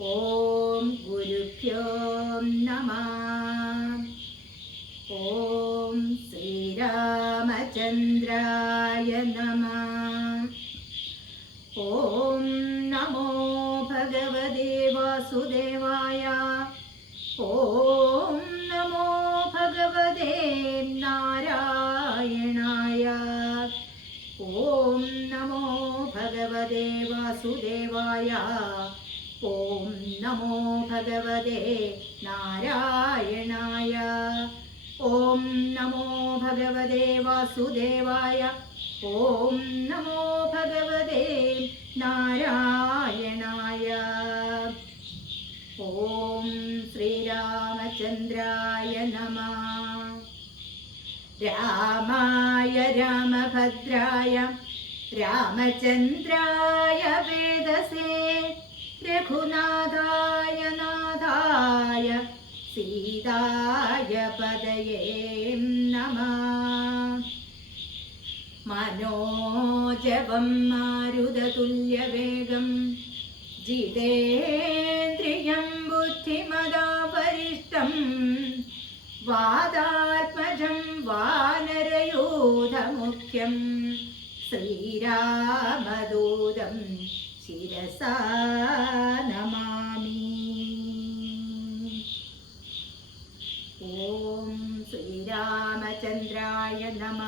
ഓം ഗുരുഭ്യോ നമ. ഓം ശ്രീരാമചന്ദ്രായ നമ. ഓം നമോ ഭഗവതേ വാസുദേവായ. ഓം നമോ ഭഗവതേ നാരായണായ. ഓം നമോ ഭഗവതേ വാസുദേവായ. ഓം നമോ ഭഗവതേ നാരായണായ. ഓം നമോ ഭഗവതേ വാസുദേവായ. ഓം നമോ ഭഗവതേ നാരായണായ. ഓം ശ്രീരാമചന്ദ്രായ നമ. രാമായ രാമഭദ്രായ. രാമചന്ദ്രായ വേദസേ. രഘുനാഥായ നാഥായ സീതായ പദയേ നമ മനോജവം മാരുതതുല്യവേഗം ജിതേന്ദ്രിയം ബുദ്ധിമതാപരിഷ്ടം വാദാത്മജം വാനരയൂഥമുഖ്യം ശ്രീരാമദൂതം ശിരസാ നമാമി ഓം ശ്രീരാമചന്ദ്രായ നമ.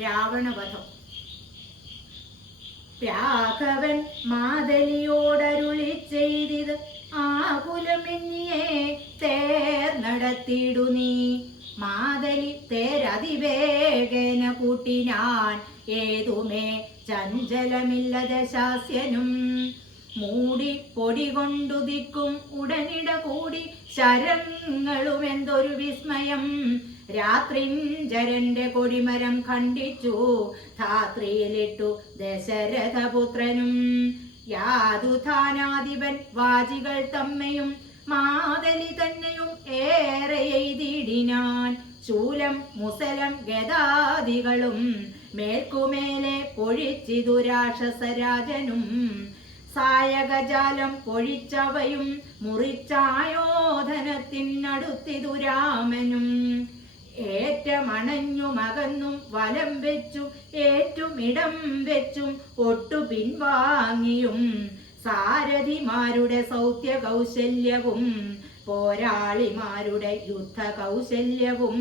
രാവണവധം. രാഘവൻ മാതലിയോടരുളി ചെയ്തിത് ആകുലമെന്നിയെ തേർ നടത്തിയിടു നീ. മാതലി തേരതിവേഗന കൂട്ടിനാൻ ഏതുമേ ചഞ്ചലമില്ലത ശാസ്യനും മൂടി പൊടി കൊണ്ടുദിക്കും ഉടനിട കൂടി ശരങ്ങളും എന്തൊരു വിസ്മയം. രാത്രിഞ്ചരന്റെ കൊടിമരം ഖണ്ഡിച്ചു ധാത്രിയിലിട്ടു ദശരഥപുത്രനും. യാതുധാനാധിപൻ വാചികൾ തമ്മയും മാതലി തന്നെയും ഏറെ എഴുതിയിടിനാൻ ശൂലം മുസലം ഗതാദികളും മേൽക്കുമേലെ പൊഴിച്ചിതു രാക്ഷസരാജനും സായകജാലം പൊഴിച്ചവയും മുറിച്ചായോധനത്തിനടുത്തിതു രാമനും ഏറ്റമണഞ്ഞു മകന്നും വലം വെച്ചും ഏറ്റുമിടം വെച്ചും ഒട്ടു പിൻവാങ്ങിയും. സാരഥിമാരുടെ സൗത്യ കൗശല്യവും പോരാളിമാരുടെ യുദ്ധ കൗശല്യവും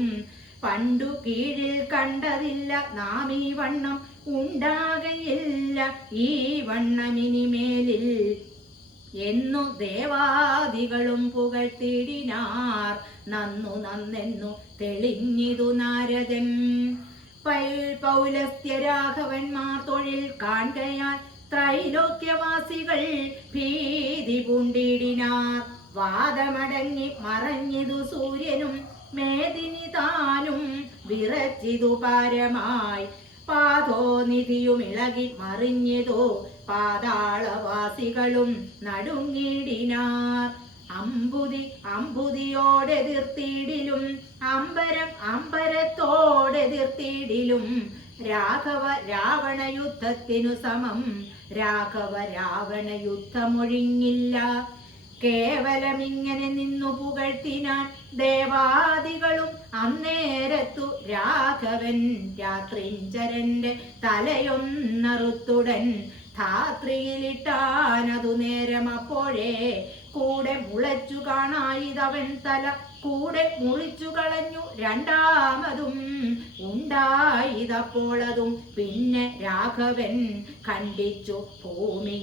പണ്ടു കീഴിൽ കണ്ടതില്ല നാം ഈ വണ്ണം ഉണ്ടാകയില്ല ഈ വണ്ണമിനിമേലിൽ എന്നു ദേവാദികളും പുകഴ്ത്തിടിനാർ നന്നു നന്നെന്നു തെളിഞ്ഞിതു നാരദൻ. പൈൽ പൗലസ്ത്യ രാഘവന്മാർ തൊഴിൽ കാണുകയാൽ ത്രൈലോക്യവാസികൾ ഭീതി പൂണ്ടിടിനാർ വാദമടങ്ങി മറഞ്ഞിതു സൂര്യനും മേദിനി താനും വിറച്ചിതു പാരമായി. പാതോ ഇളകി മറിഞ്ഞതോ പാതാളവാസികളും നടുങ്ങിടിനാർ. അമ്പുതി അമ്പുതിയോടെതിർത്തിയിടിലും അമ്പരം അമ്പരത്തോടെതിർത്തിയിടിലും രാഘവ രാവണ യുദ്ധത്തിനു സമം രാഘവ രാവണ യുദ്ധമൊഴിഞ്ഞില്ല കേവലമിങ്ങനെ നിന്നു പുകഴ്ത്തിനാൻ ദേവാദികളും അന്നേരത്തു രാഘവൻ രാത്രിഞ്ചരന്റെ തലയൊന്നറുത്തുടൻ ധാത്രിയിലിട്ടാനതു നേരം അപ്പോഴേ കൂടെ മുളച്ചു കാണായിതവൻ തല കൂടെ മുളിച്ചു കളഞ്ഞു രണ്ടാമതും ഉണ്ടായിതപ്പോളതും പിന്നെ രാഘവൻ കണ്ടിച്ചു ഭൂമിയിലിട്ടാനരക്ഷണാൽ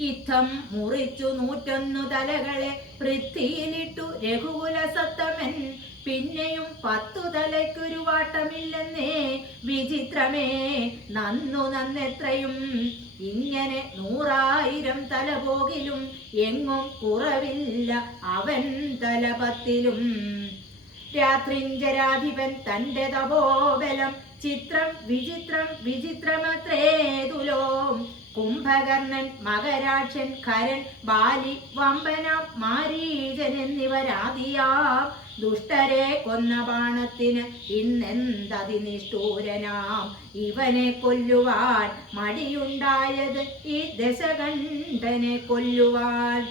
യുദ്ധം മുറിച്ചു നൂറ്റൊന്നു തലകളെ പൃഥ്വിയിലിട്ടു രഘുകുല സത്തമൻ പിന്നെയും പത്തു തലയ്ക്കൊരു വാട്ടമില്ലെന്നേ വിചിത്രമേ. നന്നു നന്നെത്രയും ഇങ്ങനെ നൂറായിരം തല പോകിലും എങ്ങും കുറവില്ല അവൻ തലപത്തിലും. രാത്രിഞ്ചരാധിപൻ തന്റെ തപോബലം ചിത്രം വിചിത്രം വിചിത്രമത്രേ തുലോം. കുംഭകർണൻ മകരാക്ഷൻ കരൻ ബാലി വമ്പന മാരീചൻ എന്നിവരാദിയാം. ദുഷ്ടരെ കൊന്ന ബാണത്തിന് ഇന്നെന്തതിനിഷ്ഠൂരനാം. ഇവനെ കൊല്ലുവാൻ മടിയുണ്ടായത് ഈ ദശകണ്ഠനെ കൊല്ലുവാൻ.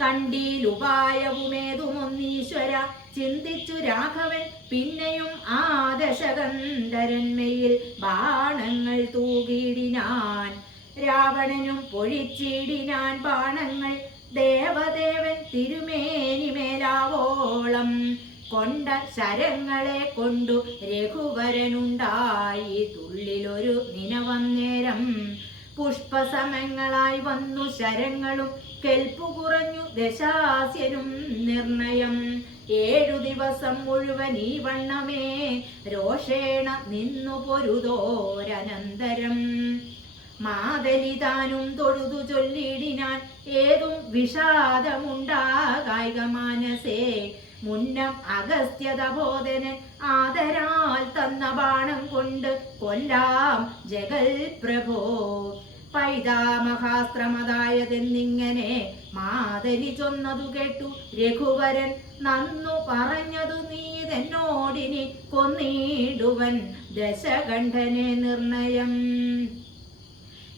കണ്ടീലുപായവുമേതുമൊന്നീശ്വര ചിന്തിച്ചു രാഘവൻ പിന്നെയും ആ ദശകന്ധരന്മയിൽ ബാണങ്ങൾ തൂകിടിനാൻ രാവണനും പൊഴിച്ചിടിനാൻ ബാണങ്ങൾ. ദേവദേവൻ തിരുമേനിമേലാവോളം കൊണ്ട ശരങ്ങളെ കൊണ്ടു രഘുവരനുണ്ടായി. തുള്ളിലൊരു നിനവന്നേരം പുഷ്പസമങ്ങളായി വന്നു ശരങ്ങളും കെൽപ്പു കുറഞ്ഞു ദശാസ്യനും നിർണയം. ഏഴു ദിവസം മുഴുവൻ ഈ വണ്ണമേ രോഷേണ നിന്നു പൊരുതോരനന്തരം. മാതലിതാനും തൊഴുതു ചൊല്ലിടിനാൻ ഏതും വിഷാദമുണ്ടാകായിക മാനസേ. മുന്നം അഗസ്ത്യതബോധനൻ ആദരാൽ തന്ന ബാണം കൊണ്ട് കൊല്ലാം ജഗൽ പ്രഭോ പൈതാമഹാസ്ത്രമതായതെന്നിങ്ങനെ മാതലി ചൊന്നതു കേട്ടു രഘുവരൻ നന്നു പറഞ്ഞതു നീതെന്നോടിനി കൊന്നിടുവൻ ദശകണ്ഠനെ നിർണയം.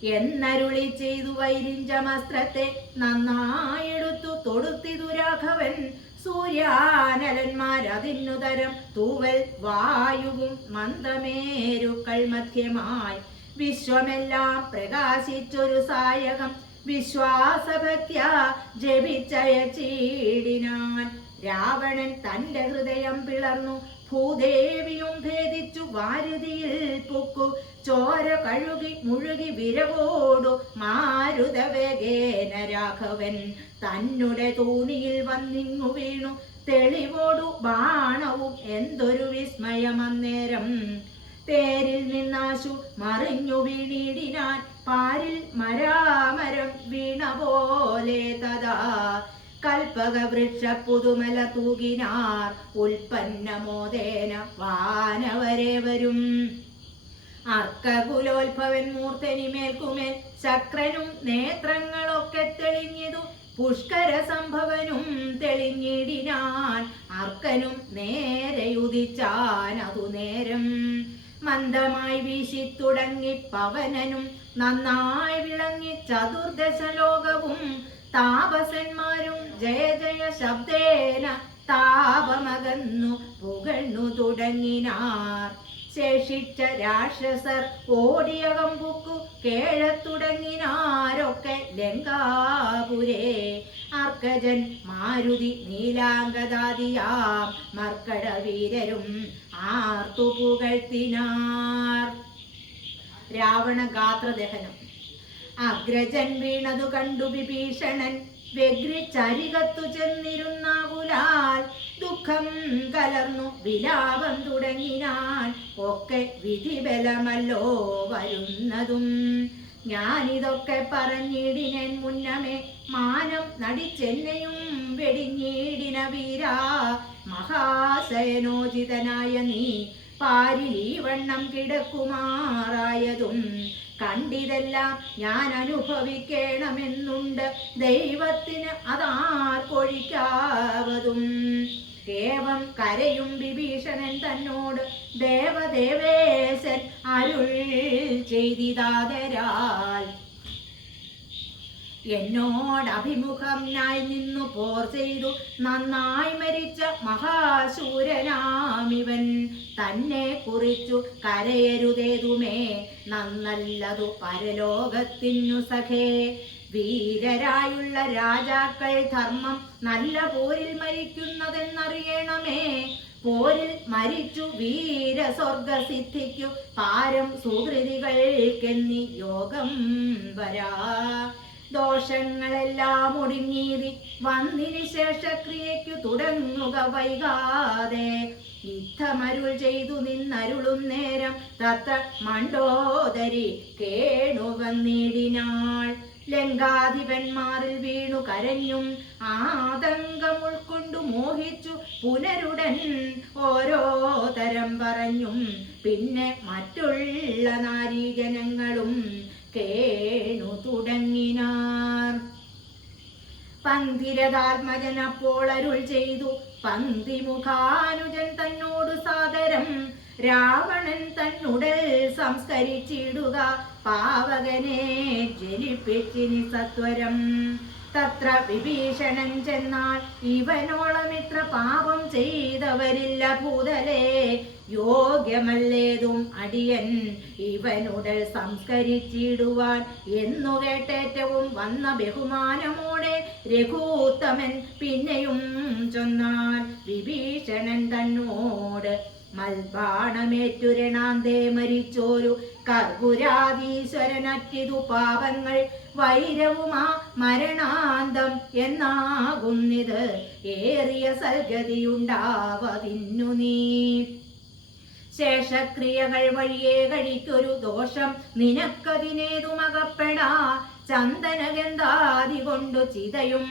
എന്നരുളി ചെയ്തു വൈരിഞ്ചമസ്ത്രത്തെ നന്നായെടുത്തു തൊടുത്തിതു രാഘവൻ. സൂര്യാനലന്മാരതിന്നു തരം തൂവൽ വായുവും മന്ദമേരുക്കൾ മധ്യമായി വിശ്വമെല്ലാം പ്രകാശിച്ചൊരു സായകം വിശ്വാസഭക്യ ജപിച്ചയ ചീടിനാൻ രാവണൻ തന്റെ ഹൃദയം പിളർന്നു ഭൂദേവിയും ഭേദിച്ചു വാരുതിയിൽ പൊക്കു. ചോര കഴുകി മുഴുകി വിരവോടു മാരുതവേഗേന രാഘവൻ. തന്നെ തൂണിയിൽ വന്നിങ്ങു വീണു. തെളിവോടു ബാണവും എന്തൊരു വിസ്മയമന്നേരം. തേരിൽ നിന്നാശു മറിഞ്ഞു വീണിടിനാൻ. പാരിൽ മരാമരം വീണ പോലെ തഥാ. കൽപ്പക വൃക്ഷ പുതുമല തൂകിനാർ ഉൽപ്പന്നമോദേന വാനവരെ വരും. അർക്കകുലോത്ഭവൻ മൂർത്തനിമേൽക്കുമേൽ ചക്രനും നേത്രങ്ങളൊക്കെ തെളിഞ്ഞതു. പുഷ്കര സംഭവനും തെളിഞ്ഞിടിനാൻ അർക്കനും നേരെയുദിച്ചാൻ അതു നേരം. മന്ദമായി വീശി തുടങ്ങി പവനനും നന്നായി വിളങ്ങി ചതുർദശ ലോകവും താപസന്മാരും ജയ ജയ ശബ്ദേന താപമകന്നു പുകഴ്ന്നു തുടങ്ങിനാർ. ശേഷിച്ച രാക്ഷസർ ഓടിയകം പുക്കു കേഴത്തുടങ്ങിനാരൊക്കെ ലങ്കാപുരേ. അർക്കജൻ മാരുതി നീലാങ്കദാദിയാം മർക്കട വീരരും ആർത്തു പുകഴ്ത്തിനാർ. രാവണ ഗാത്രദഹനം അഗ്രജൻ വീണതു കണ്ടു വിഭീഷണൻ. വ്യഗ്രിച്ചരികത്തു ചെന്നിരുന്നാകുലാൽ ദുഃഖം കലർന്നു വിലാപം തുടങ്ങിനാൻ ഒക്കെ വിധിബലമല്ലോ വരുന്നതും. ഞാനിതൊക്കെ പറഞ്ഞിടിനൻ മുന്നമേ മാനം നടിച്ചെന്നെയും വെടിഞ്ഞിടിന വീരാ. മഹാസയനോചിതനായ നീ പാരിൽ വണ്ണം കിടക്കുമാറായതും കണ്ടിതെല്ലാം ഞാൻ അനുഭവിക്കണമെന്നുണ്ട്. ദൈവത്തിന് അതാർക്കൊഴിക്കാവതും ഏവം കരയും വിഭീഷണൻ തന്നോട് ദേവദേവേശൻ അരുൾ ചെയ്തിതാതരാൽ. എന്നോട് അഭിമുഖം നായി നിന്നു പോർ ചെയ്തു. നന്നായി മരിച്ച മഹാശൂരനാമിവൻ തന്നെ കുറിച്ചു കരയരുതേതുമേ. നന്നല്ലതു പരലോകത്തിനു സഖേ. വീരരായുള്ള രാജാക്കൾ ധർമ്മം നല്ല പോരിൽ മരിക്കുന്നതെന്നറിയണമേ. പോരിൽ മരിച്ചു വീരസ്വർഗസിദ്ധിക്കു പാരം സുഹൃതികൾക്കെന്നി യോഗം വരാ. ദോഷങ്ങളെല്ലാം ഒടുങ്ങീതി. വന്നിന് ശേഷക്രിയയ്ക്കു തുടങ്ങുക വൈകാതെ. യുദ്ധമരുൾ ചെയ്തു നിന്നരുളും നേരം തത്ത മണ്ടോദരി കേണു വന്നിടിനാൾ. ലങ്കാധിപന്മാരിൽ വീണു കരഞ്ഞും ആതങ്കം ഉൾക്കൊണ്ടു മോഹിച്ചു പുനരുടൻ ഓരോ തരം പറഞ്ഞും. പിന്നെ മറ്റുള്ള നാരീജനങ്ങളും കേണു തുടങ്ങിനാർ പന്തിരതാത്മജൻ അപ്പോൾ അരുൾ ചെയ്തു പന്തി മുഖാനുജൻ തന്നോട് സാദരം രാവണൻ തന്നുടൽ സംസ്കരിച്ചിടുക പാവകനെ ജനിപ്പിച്ചിനി സത്വരം. തത്ര വിഭീഷണൻ ചെന്നാൽ ഇവനോളം ഇത്ര പാപം ചെയ്തവരില്ല ഭൂതലേ. യോഗ്യമല്ലേതും അടിയൻ ഇവനുടൽ സംസ്കരിച്ചിടുവാൻ എന്നു കേട്ടേറ്റവും വന്ന ബഹുമാനമോടെ രഘൂത്തമൻ പിന്നെയും ചൊന്നാൻ വിഭീഷണൻ തന്നോട് മൽബാണമേറ്റുരണാന്തേ മരിച്ചോരു കർപുരാതീശ്വരനറ്റിതു പാപങ്ങൾ വൈരവുമാ മരണാന്തം എന്നാകുന്നിത്. ഏറിയ സൽഗതിയുണ്ടാവതിന്നു നീ. ശേഷക്രിയകൾ വഴിയേ കഴിക്കൊരു ദോഷം നിനക്കതിനേതുമകപ്പെടാ. ചന്ദനഗന്ധാതി കൊണ്ടു ചിതയും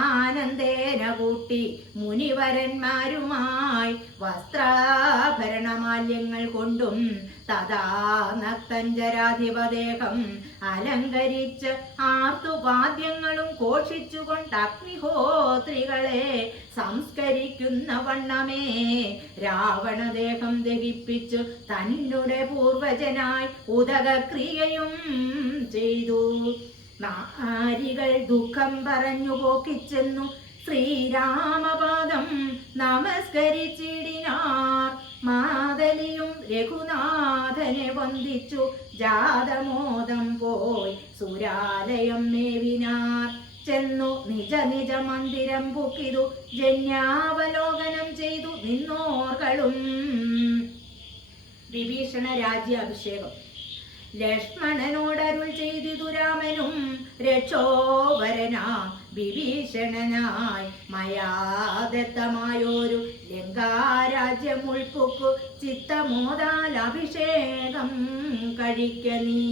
ആനന്ദേന കൂട്ടി മുനിവരന്മാരുമായി വസ്ത്രാഭരണമാല്യങ്ങൾ കൊണ്ടും തഥാ നക്തഞ്ചരാധിപദേഹം അലങ്കരിച്ച് ആർത്തുവാദ്യങ്ങളും ഘോഷിച്ചുകൊണ്ട് അഗ്നിഹോത്രികളെ സംസ്കരിക്കുന്ന വണ്ണമേ രാവണദേഹം ദഹിപ്പിച്ചു തന്നുടെ പൂർവജനായി ഉദകക്രിയയും ചെയ്തു. നാരികൾ ദുഃഖം പറഞ്ഞു പോക്കിച്ചെന്നു. ശ്രീരാമപാദം നമസ്കരിച്ചിടിനാർ. മാതലിയും രഘുനാഥനെ വന്ദിച്ചു. ജാതമോദം പോയി സുരാലയം മേവിനാർ. ചെന്നു നിജ നിജ മന്ദിരം പൊക്കിതു. ജന്യാവലോകനം ചെയ്തു നിന്നോർകളും. വിഭീഷണ രാജ്യാഭിഷേകം. ലക്ഷ്മണനോടരുൾ ചെയ്തിതു രാമനും രക്ഷോവരനാ വിഭീഷണനായി മയാദത്തമായൊരു ലങ്കാരാജ്യം ഉൾപ്പൊക്കു ചിത്തമോദാൽ അഭിഷേകം കഴിക്ക നീ.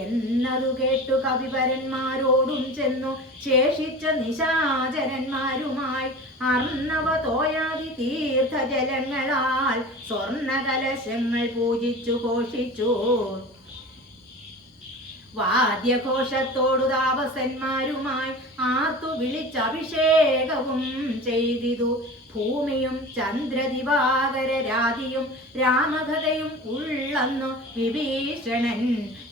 എന്നതു കേട്ടു കവിവരന്മാരോടും ചെന്നു ശേഷിച്ച നിശാചരന്മാരുമായി അർണവ തോയാതി തീർത്ഥജലങ്ങളാൽ സ്വർണകലശങ്ങൾ പൂജിച്ചു ഘോഷിച്ചു. വാദ്യഘോഷത്തോടു താപസന്മാരുമായി ആർത്തു വിളിച്ചഭിഷേകവും ചെയ്തിതു. ഭൂമിയും ചന്ദ്രദിവാകര രാതിയും രാമകഥയും ഉള്ളന്നു വിഭീഷണൻ.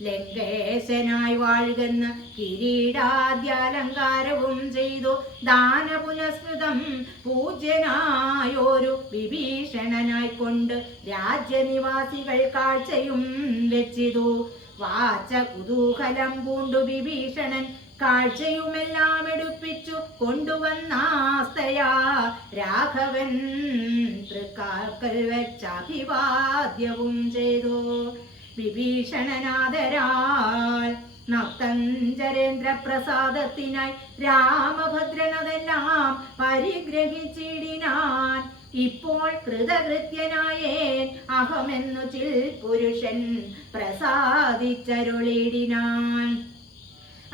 ലങ്കേശനായി വാഴുകെന്ന് കിരീടാദ്യാലങ്കാരവും ചെയ്തു. ദാനപുനസ്മൃതം പൂജ്യനായോരു വിഭീഷണനായിക്കൊണ്ട് രാജ്യനിവാസികൾ കാഴ്ചയും വെച്ചിതു. വാച്ച കുതൂഹലം പൂണ്ടു വിഭീഷണൻ. കാഴ്ചയുമെല്ലാം എടുപ്പിച്ചു കൊണ്ടുവന്നാസ്തയാ രാഘവൻ തൃക്കാർക്കൽ വെച്ച അഭിവാദ്യവും ചെയ്തു. വിഭീഷണനാദരാൽ നക്തഞ്ചരേന്ദ്ര പ്രസാദത്തിനായി രാമഭദ്രനതെല്ലാം പരിഗ്രഹിച്ചിടിനാൻ. ഇപ്പോൾ കൃതകൃത്യനായേൻ അഹമെന്നു ചിൽ പുരുഷൻ പ്രസാദിച്ചരുളിടിനാൻ.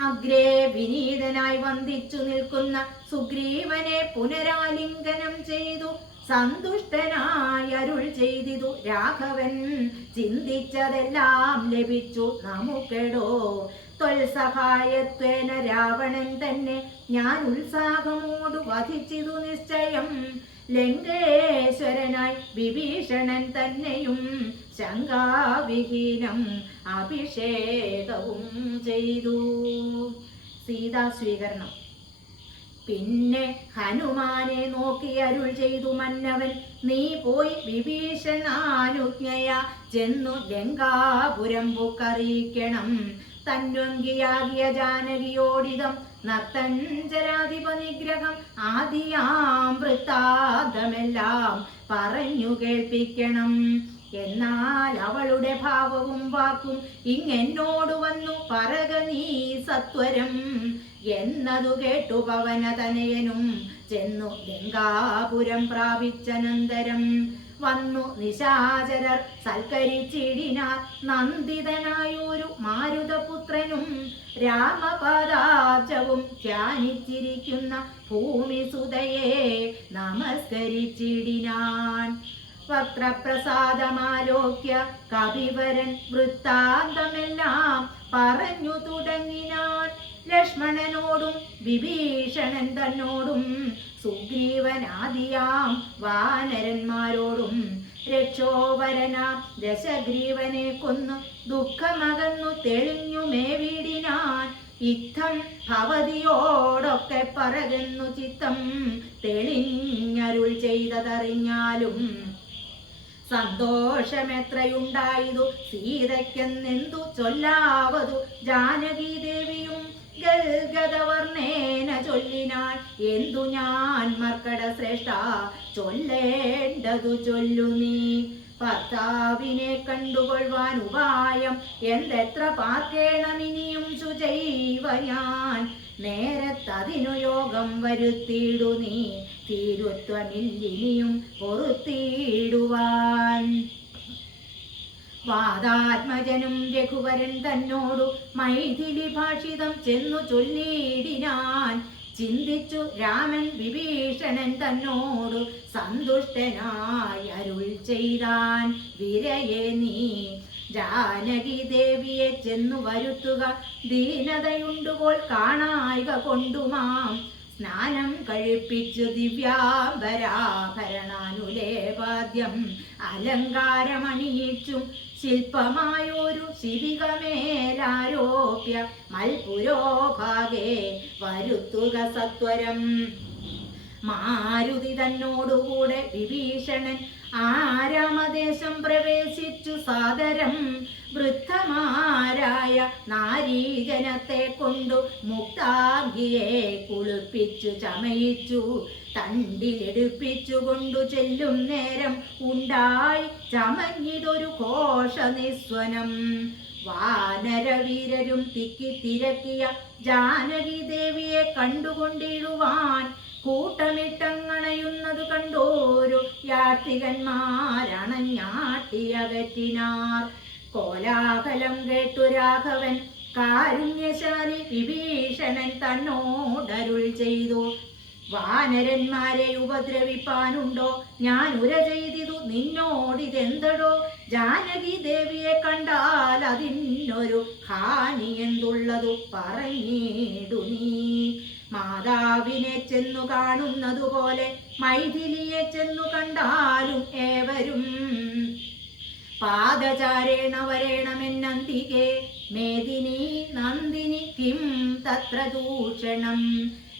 അഗ്രേ വിനീതനായി വന്ദിച്ചു നിൽക്കുന്ന സുഗ്രീവനെ പുനരാലിംഗനം ചെയ്തു. സന്തുഷ്ടനായി അരുൾ ചെയ്തിതു രാഘവൻ. ചിന്തിച്ചതെല്ലാം ലഭിച്ചു. നമുക്കെടോ. ത്വൽസഹായത്വേന രാവണൻ തന്നെ ഞാൻ ഉത്സാഹമോട് വധിച്ചിതു നിശ്ചയം. ലങ്കേശ്വരനായി വിഭീഷണൻ തന്നെയും ശങ്കാവിഹീനം അഭിഷേകവും ചെയ്തു. സീതാ സ്വീകരണം. പിന്നെ ഹനുമാനെ നോക്കി അരുൾ ചെയ്തു മന്നവൻ. നീ പോയി വിഭീഷണാനുജ്ഞയ. ചെന്നു ലങ്കാപുരം പൊക്കറിയിക്കണം. തന്നൊങ്കിയാകിയ ജാനകിയോടിതം നത്തഞ്ചരാധിപ നിഗ്രഹം ആദിയാം വൃത്താന്തമെല്ലാം പറഞ്ഞു കേൾപ്പിക്കണം. എന്നാൽ അവളുടെ ഭാവവും വാക്കും ഇങ്ങെന്നോട് വന്നു. പറക നീ സത്വരം എന്നതു കേട്ടു പവനതനയനും. ചെന്നു ഗംഗാപുരം പ്രാപിച്ചനന്തരം. വന്നു നിശാചരർ സൽക്കരിച്ചിടിനാർ നന്ദിതനായൊരു മാരുതപുത്രനും രാമപാദാബ്ജവും ധ്യാനിച്ചിരിക്കുന്ന ഭൂമിസുതയെ നമസ്കരിച്ചിടിനാൻ. വക്രപ്രസാദമാലോക്യ കവിവരൻ വൃത്താന്തമെല്ലാം പറഞ്ഞു തുടങ്ങിനാൻ. ലക്ഷ്മണനോടും വിഭീഷണൻ തന്നോടും സുഗ്രീവനാദിയാം വാനരന്മാരോടും രക്ഷോവരന ദശഗ്രീവനെ കൊന്നു ദുഃഖമകന്നു തെളിഞ്ഞു മേവിടിനാൻ ഇത്തം ഭവതിയോടൊക്കെ പറകുന്നു ചിത്തം തെളിഞ്ഞരുൾ ചെയ്തതറിഞ്ഞാലും സന്തോഷമെത്രയുണ്ടായതു സീതയ്ക്കെന്നെന്തു ചൊല്ലാവതു ജാനകി ദേവിയും ഗൽഗതവർണേന ചൊല്ലിനാൽ എന്തു ഞാൻ മർക്കട ശ്രേഷ്ഠ? ചൊല്ലേണ്ടതു ചൊല്ലു നീ. ഭർത്താവിനെ കണ്ടുകൊള്ളുവാൻ ഉപായം എന്തെത്ര പാർക്കേണമിനിയും ശുചൈവ ഞാൻ. നേരത്തതിനു യോഗം വരുത്തിയിടു നീ. തീരുത്വമില്ലിനിയും പൊറുത്തിയിടുവാൻ. വാദാത്മജനും രഘുവരൻ തന്നോടു മൈഥിലി ഭാഷിതം ചെന്നു ചൊല്ലിയിടിനാൻ. ചിന്തിച്ചു രാമൻ വിഭീഷണൻ തന്നോടു സന്തുഷ്ടനായി അരുൾ ചെയ്താൻ. വിരയെ നീ ജാനകി ദേവിയെ ചെന്നു വരുത്തുക. ദീനതയുണ്ടുപോൾ കാണായിക കൊണ്ടുമാം. സ്നാനം കഴിപ്പിച്ചു ദിവ്യാംബരാഭരണാനുലേപാദ്യം. അലങ്കാരമണിയിച്ചും ശില്പമായൊരു ശിവികമേലാരോപ്യ മൽപുരോഭാഗേ വരുത്തുക സത്വരം. മാരുതി തന്നോടുകൂടെ വിഭീഷണൻ ആരാമദേശം പ്രവേശിച്ചു സാദരം. വൃദ്ധമാരായ നാരീജനത്തെ കൊണ്ടു മുക്താംഗിയെ കുളിപ്പിച്ചു ചമയിച്ചു. തണ്ടിലെടുപ്പിച്ചു കൊണ്ടു ചെല്ലും നേരം ഉണ്ടായി ചമഞ്ഞിതൊരു ഘോഷ നിസ്വനം വാനരവീരരും തിക്കി തിരക്കിയ ജാനകി ദേവിയെ കണ്ടുകൊണ്ടിടുവാൻ കൂട്ടമിട്ടങ്ങണയുന്നത് കണ്ടോരു യാത്രികന്മാരണഞ്ഞാട്ടിയകറ്റിനാർ. കോലാഹലം കേട്ടു രാഘവൻ കാരുണ്യശാലി വിഭീഷണൻ തന്നോടരുൾ ചെയ്തു. വാനരന്മാരെ ഉപദ്രവിപ്പാനുണ്ടോ? ഞാൻ ഉര ചെയ്തിതു നിന്നോടിതെന്തടോ? ജാനകി ദേവിയെ കണ്ടാൽ അതിന്നൊരു ഹാനി എന്തുള്ളതു പറഞ്ഞിടു നീ. മാതാവിനെ ചെന്നു കാണുന്നതുപോലെ മൈഥിലിയെ ചെന്നു കണ്ടാലും ഏവരും പാദചാരേണ വരേണമെന്നന്തികെ മേദിനി നന്ദിനി കിം തത്ര ദൂഷണം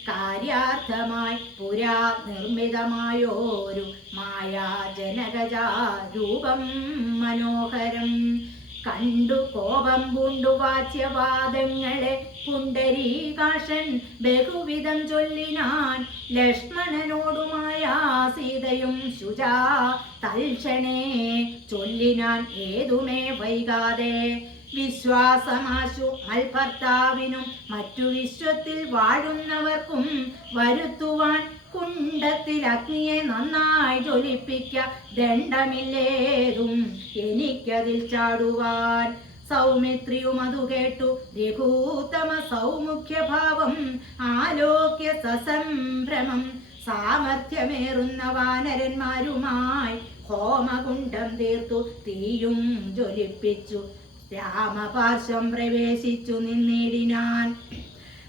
കാര്യാർത്ഥമായി പുരാ നിർമ്മിതമായോരു മായാജനകജാ രൂപം മനോഹരം. കണ്ടു കോപം കൊണ്ടു വാച്യവാദങ്ങളെ പുണ്ടരീകാശൻ ബഹുവിധം ചൊല്ലിനാൻ ലക്ഷ്മണനോടുമായ സീതയും ശുചാ തൽക്ഷണേ ചൊല്ലിനാൻ ഏതുമേ വൈകാതെ. വിശ്വാസമാശു അൽഭർത്താവിനും മറ്റു വിശ്വത്തിൽ വാഴുന്നവർക്കും വരുത്തുവാൻ കുണ്ടത്തിൽ അഗ്നിയെ നന്നായി ജ്വലിപ്പിക്ക. ദണ്ഡമില്ലേതും എനിക്കതിൽ ചാടുവാൻ. സൗമിത്രിയും അതു കേട്ടു. രഘൂത്തമ സൗമുഖ്യഭാവം ആലോക്യ സസംഭ്രമം. സാമർഥ്യമേറുന്ന വാനരന്മാരുമായി ഹോമകുണ്ടം തീർത്തു. തീയും ജ്വലിപ്പിച്ചു. രാമപാർശ്വം പ്രവേശിച്ചു നിന്നിടിനാൻ.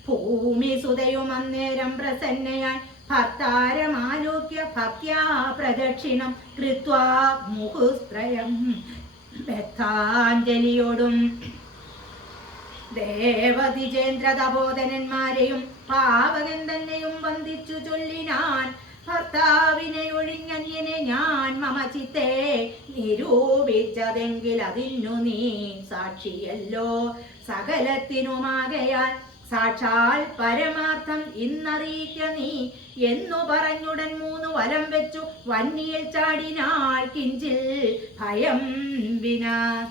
ഭൂമി സുതയും അന്നേരം പ്രസന്നയായി. ഭർത്താരമാലോക്യ ഭക്യാ പ്രദക്ഷിണം കൃത്വാ മുഹുസ്ത്രയം. ബദ്ധാഞ്ജലിയോടും ദേവതിജേന്ദ്ര തപോധനന്മാരെയും പാവകൻ തന്നെയും വന്ദിച്ചു ചൊല്ലിനാൻ. ഭർത്താവിനെ ഒഴിഞ്ഞന്യനെ ഞാൻ മമ ചിത്തെ. നിരൂപിച്ചതെങ്കിൽ അതിനു നീ സാക്ഷിയല്ലോ. സകലത്തിനുമാകയാൽ സാക്ഷാൽ പരമാർത്ഥം ഇന്നറിയിക്ക നീ എന്നു പറഞ്ഞുടൻ മൂന്ന് വലം വെച്ചു. വന്നിയിൽ ചാടിനാൾ കിഞ്ചിൽ ഭയം വിനാ.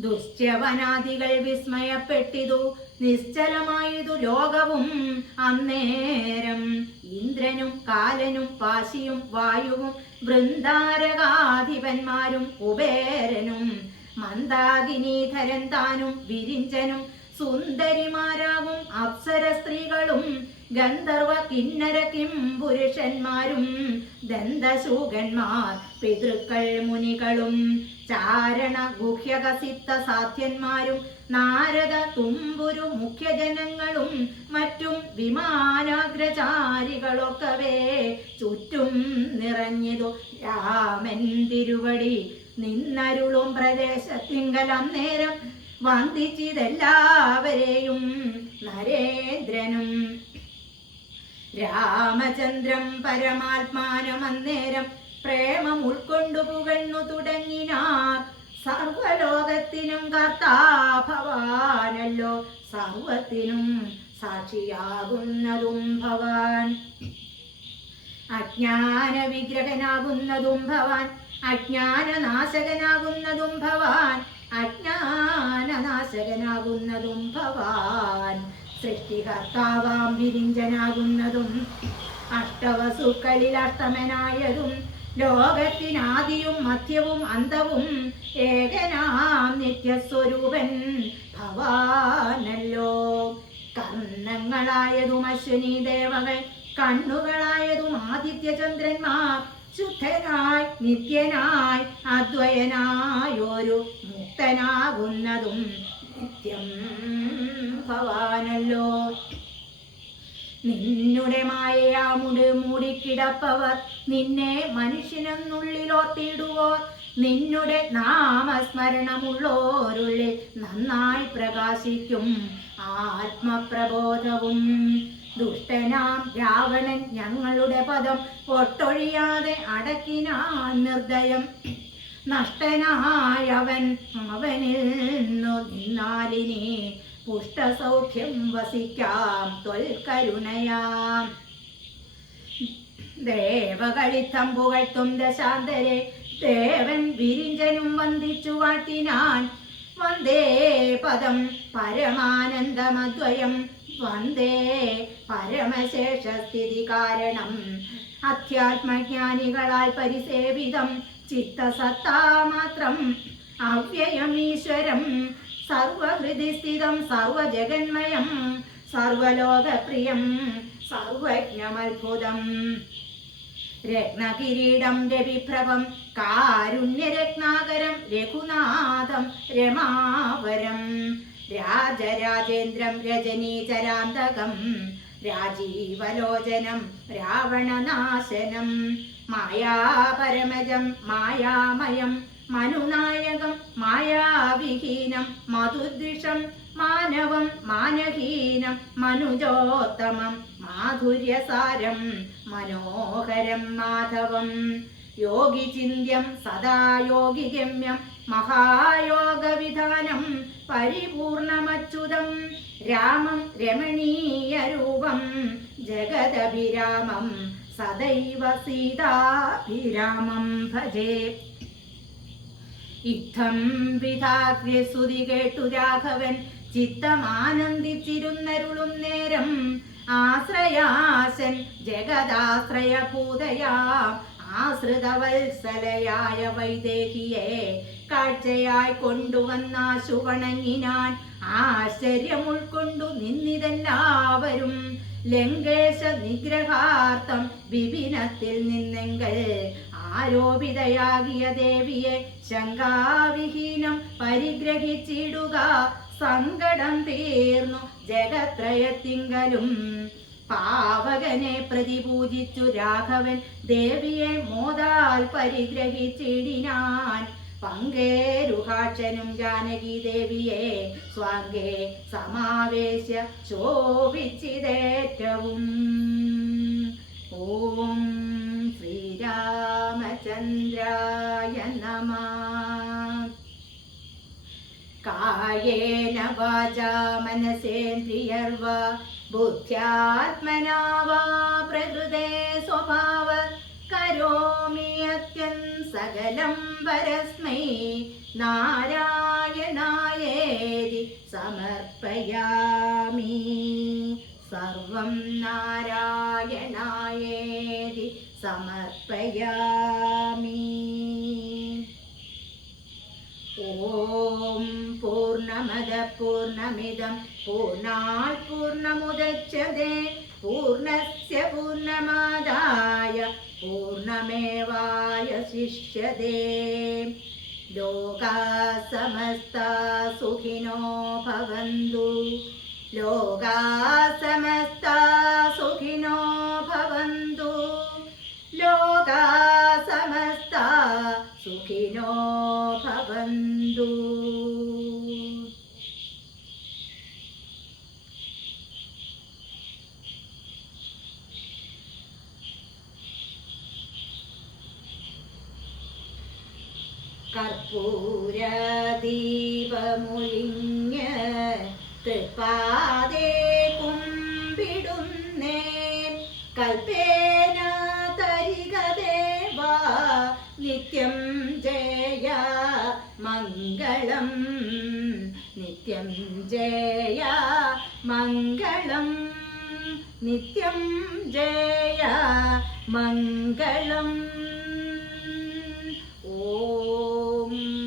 ദുശ്ചവനാദികൾ വിസ്മയപ്പെട്ടിതു. നിശ്ചലമായതു ലോകവും അന്നേരം. ഇന്ദ്രനും കാലനും പാശിയും വായുവും വൃന്ദാരകാധിപന്മാരും കുബേരനും മന്ദാകിനീധരൻ താനും വിരിഞ്ചനും സുന്ദരിമാരാകും അപ്സര സ്ത്രീകളും ഗന്ധർവ കിന്നര കിം പുരുഷന്മാരും ദന്തശൂകന്മാർ പിതൃക്കൾ മുനികളും ചാരണ ഗുഹ്യകസിത്ത സാധ്യന്മാരും നാരദ തുമ്പുരു മുഖ്യജനങ്ങളും മറ്റും വിമാനാഗ്രചാരികളൊക്കവേ. ചുറ്റും നിറഞ്ഞതു രാമൻ തിരുവടി നിന്നരുളും പ്രദേശത്തിങ്കലം നേരം വന്ദിച്ചിതെല്ലാവരെയും നരേന്ദ്രനും. രാമചന്ദ്രം പരമാത്മാനം അന്നേരം പ്രേമം ഉൾക്കൊണ്ടു പുകഴ്ന്നു തുടങ്ങിനാർ. സർവലോകത്തിനും കർത്താഭവാനല്ലോ സർവത്തിനും സാക്ഷിയാകുന്നതും ഭവാൻ. അജ്ഞാന വിഗ്രഹനാകുന്നതും ഭവാൻ അജ്ഞാനനാശകനാകുന്നതും ഭവാൻ. അജ്ഞാനനാശകനാകുന്നതും ഭവാൻ സൃഷ്ടികർത്താവാം വിരിഞ്ചനാകുന്നതും അഷ്ടവസുക്കളിൽ അഷ്ടമനായതും ലോകത്തിനാദിയും മധ്യവും അന്തവും ഏകനാം നിത്യസ്വരൂപൻ ഭവാനല്ലോ. കർണങ്ങളായതും അശ്വനി ദേവകൾ കണ്ണുകളായതും ആദിത്യചന്ദ്രന്മാർ ശുദ്ധനായി നിത്യനായി അദ്വയനായൊരു മുക്തനാകുന്നതും നിത്യം ഭവാനല്ലോ. നിന്നുടെ മായയാമുട് മൂടിക്കിടപ്പവർ നിന്നെ മനുഷ്യനെന്നുള്ളിലോർത്തിടുവോർ. നിന്നുടെ നാമസ്മരണമുള്ളോരുള്ളിൽ നന്നായി പ്രകാശിക്കും ആത്മപ്രബോധവും. ദുഷ്ടനാം രാവണൻ ഞങ്ങളുടെ പദം പൊട്ടൊഴിയാതെ അടക്കിനാ നിർദ്ദയം. നഷ്ടനായവൻ അവനിൽ നിന്നു നിന്നാലിനെ പുഷ്ടസൗഖ്യം വസിക്കാം തൊൽക്കരുണയാം ദേവകളിത്തം പുകഴ്ത്തും ദശാന്തരെ ദേവൻ വിരിഞ്ചനും വന്ദിച്ചു വാട്ടിനാൻ. വന്ദേ പദം പരമാനന്ദമദ്വയം വന്ദേ പരമശേഷസ്ഥിതി കാരണം അധ്യാത്മജ്ഞാനികളാൽ പരിസേവിതം ചിത്തസത്താമാത്രം അവ്യയമീശ്വരം സർവഹൃതി സ്ഥിതം സർവജഗന്മയം സർവലോകപ്രിയം സർവജ്ഞമത്ഭുതം. രത്നകിരീടം രവിപ്രഭം കാരുണ്യരത്നാകരം രഘുനാഥം രമാവരം. രാജരാജേന്ദ്രം രജനീചരാന്തകം രാജീവലോചനം രാവണനാശനം മായാപരമജം മായാമയം മനുനായകം മായാവിഹീനം മധുദ്വിഷം മാനവം മാനഹീനം മനുജോത്തമം മാധുര്യസാരം മനോഹരം മാധവം. യോഗിചിന്യം സദാ യോഗിഗമ്യം മഹായോഗവിധാനം പരിപൂർണമച്യുതം. രാമം രമണീയരൂപം ജഗദഭിരാമം സദൈവ സീതാഭിരാമം ഭജേ. ഇത്തം വിധാഗ്രെ സ്തുതി കേട്ടു രാഘവൻ ചിത്തമാനന്ദിച്ചിരുന്നരുളും നേരം. ആശ്രയാശൻ ജഗദാശ്രയ പൂതയാ ആശ്രിതവത്സലയായ വൈദേഹിയെ കാഴ്ചയായി കൊണ്ടുവന്ന വണങ്ങിനാൻ ആശ്ചര്യം ഉൾക്കൊണ്ടു നിന്നിതെല്ലാവരും ലങ്കേശ നിഗ്രഹാർത്ഥം വിപിനത്തിൽ നിന്നെങ്കിൽ ആരോപിതയാകിയ ദേവിയെ ശങ്കാവിഹീനം പരിഗ്രഹിച്ചിടുക സങ്കടം തീർന്നു ജഗത്രയത്തിങ്കലും. പാവകനെ പ്രതിപൂജിച്ചു രാഘവൻ ദേവിയെ മോദാൽ പരിഗ്രഹിച്ചിടിനാൻ പങ്കേരുഹാക്ഷനും ജാനകി ദേവിയെ സ്വാംഗേ സമാവേശ്യ ശോഭിച്ചിതേറ്റവും. ഓം ശ്രീരാമചന്ദ്രായ നമ. കായേന വാചാ മനസേന്ദ്രിയർവ ബുദ്ധ്യാത്മനാ വാ പ്രകൃതേ സ്വഭാവ. കരോമി അത്യൻ സകലം പരസ്മൈ നാരായണായേതി സമർപ്പയാമി. സർവം നാരായണായേതി സമർപ്പയാമി. ഓം പൂർണമദ പൂർണമിദം പൂർണാൽ പൂർണമുദച്യതേ പൂർണസ്യ പൂർണമാദായ പൂർണമേവായശിഷ്യതേ ലോകാ സമസ്താ സുഖിനോ ഭവന്തു ലോകാ സമസ്താ സുഖിനോ കൽപ്പേന തരിക ദേവാ നിത്യം ജയ മംഗളം. നിത്യം ജയ മംഗളം. നിത്യം ജയ മംഗളം. ഓം